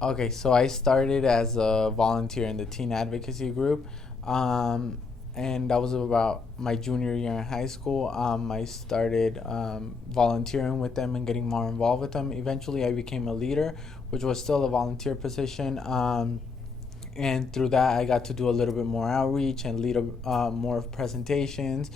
Okay, so I started as a volunteer in the teen advocacy group, um, and that was about my junior year in high school. I started volunteering with them and getting more involved with them. Eventually, I became a leader, which was still a volunteer position. And through that, I got to do a little bit more outreach and lead more presentations,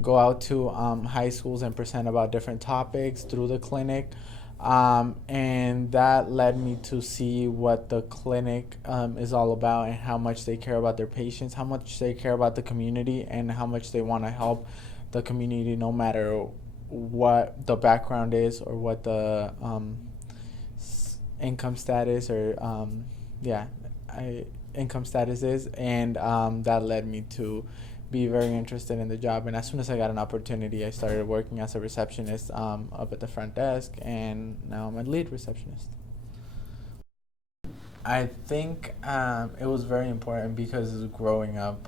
go out to high schools and present about different topics through the clinic. And that led me to see what the clinic is all about and how much they care about their patients, how much they care about the community, and how much they want to help the community no matter what the background is or what the income status or yeah, I income status is, and that led me to be very interested in the job. And as soon as I got an opportunity, I started working as a receptionist up at the front desk, and now I'm a lead receptionist. I think it was very important because growing up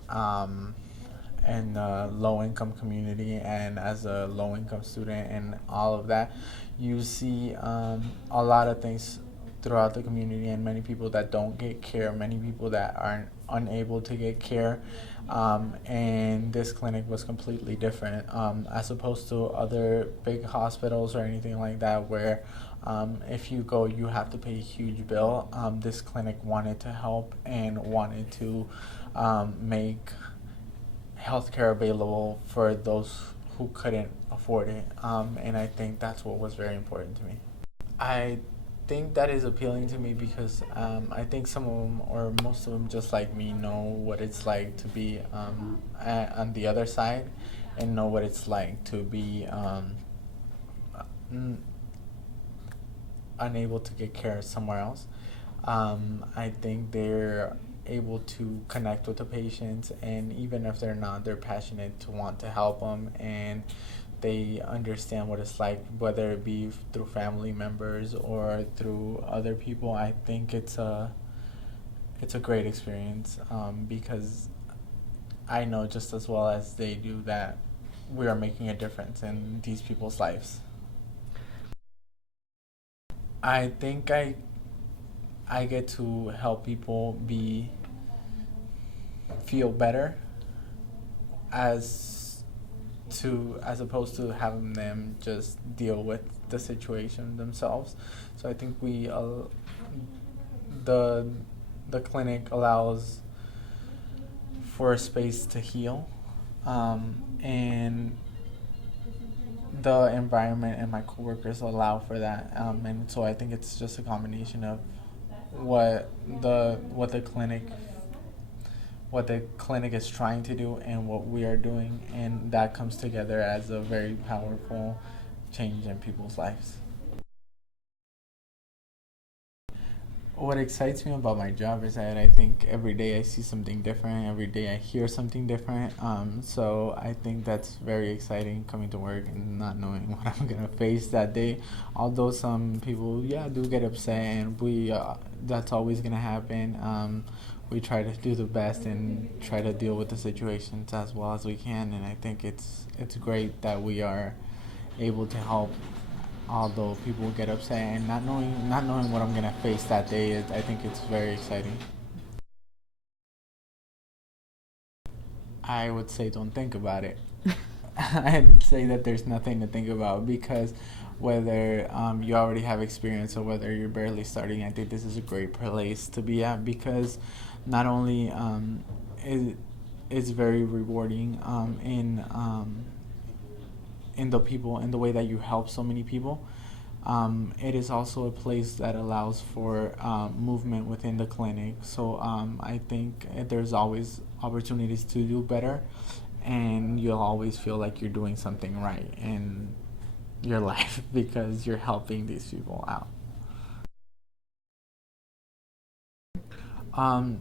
in a low income community and as a low income student and all of that, you see a lot of things throughout the community and many people that don't get care, many people that aren't unable to get care. And this clinic was completely different as opposed to other big hospitals or anything like that where if you go, you have to pay a huge bill. This clinic wanted to help and wanted to make healthcare available for those who couldn't afford it. And I think that's what was very important to me. I think that is appealing to me because I think some of them or most of them, just like me, know what it's like to be on the other side and know what it's like to be unable to get care somewhere else. I think they're able to connect with the patients, and even if they're not, they're passionate to want to help them, and they understand what it's like, whether it be through family members or through other people. I think it's a great experience because I know just as well as they do that we are making a difference in these people's lives. I think I get to help people be feel better as as opposed to having them just deal with the situation themselves. So I think the the clinic allows for a space to heal, and the environment and my coworkers allow for that. And so I think it's just a combination of what what the clinic is trying to do and what we are doing, and that comes together as a very powerful change in people's lives. What excites me about my job is that I think every day I see something different, every day I hear something different. So I think that's very exciting coming to work and not knowing what I'm gonna face that day. Although some people, yeah, do get upset, and we that's always gonna happen. We try to do the best and try to deal with the situations as well as we can, and I think it's great that we are able to help, although people get upset, and not knowing what I'm gonna face that day. I think it's very exciting. I would say don't think about it. I'd say that there's nothing to think about because whether you already have experience or whether you're barely starting, I think this is a great place to be at because not only is it's very rewarding in the people in the way that you help so many people. It is also a place that allows for movement within the clinic. So I think there's always opportunities to do better, and you'll always feel like you're doing something right in your life because you're helping these people out.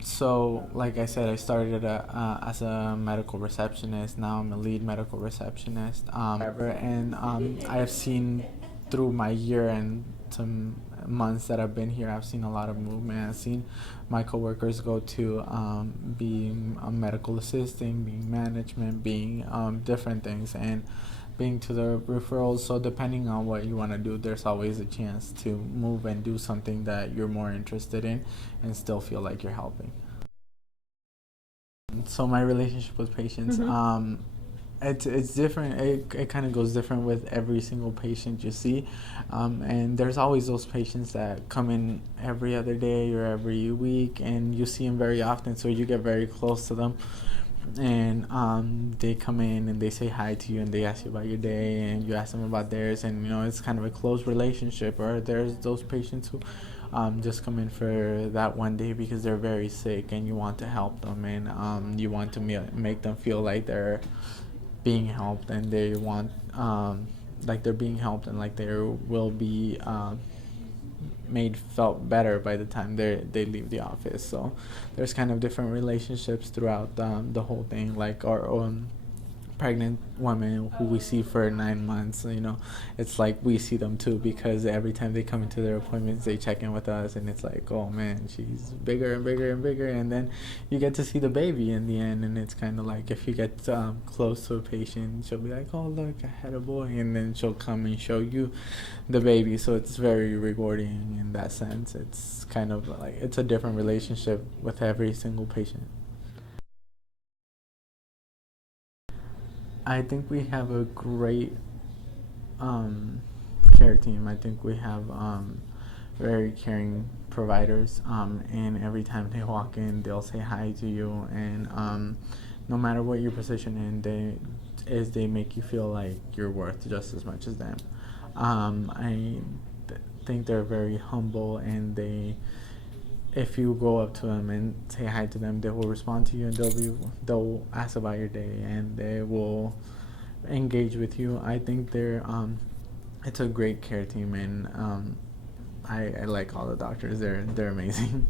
So like I said, I started as a medical receptionist. Now I'm a lead medical receptionist. And I have seen through my year and awesome months that I've been here. I've seen a lot of movement. I've seen my coworkers go to being a medical assistant, being management, being different things, and being to the referrals. So depending on what you want to do, there's always a chance to move and do something that you're more interested in and still feel like you're helping. So my relationship with patients, it's different. It kind of goes different with every single patient you see, and there's always those patients that come in every other day or every week, and you see them very often, so you get very close to them. And they come in and they say hi to you and they ask you about your day and you ask them about theirs, and it's kind of a close relationship. Or there's those patients who just come in for that one day because they're very sick and you want to help them, and you want to make them feel like they're being helped, and they want like they're being helped, and like they will be made felt better by the time they leave the office. So there's kind of different relationships throughout the whole thing, like our own pregnant women who we see for 9 months. It's like we see them too, because every time they come into their appointments they check in with us, and it's like, oh man, she's bigger and bigger and bigger. And then you get to see the baby in the end, and it's kind of like, if you get close to a patient, she'll be like, oh look, I had a boy, and then she'll come and show you the baby. So it's very rewarding in that sense. It's kind of like, it's a different relationship with every single patient. I think we have a great um, care team. I think we have very caring providers, and every time they walk in, they'll say hi to you, and no matter what your position they make you feel like you're worth just as much as them. I think they're very humble, and if you go up to them and say hi to them, they will respond to you, and they'll ask about your day, and they will engage with you. I think it's a great care team, and I like all the doctors. They're amazing.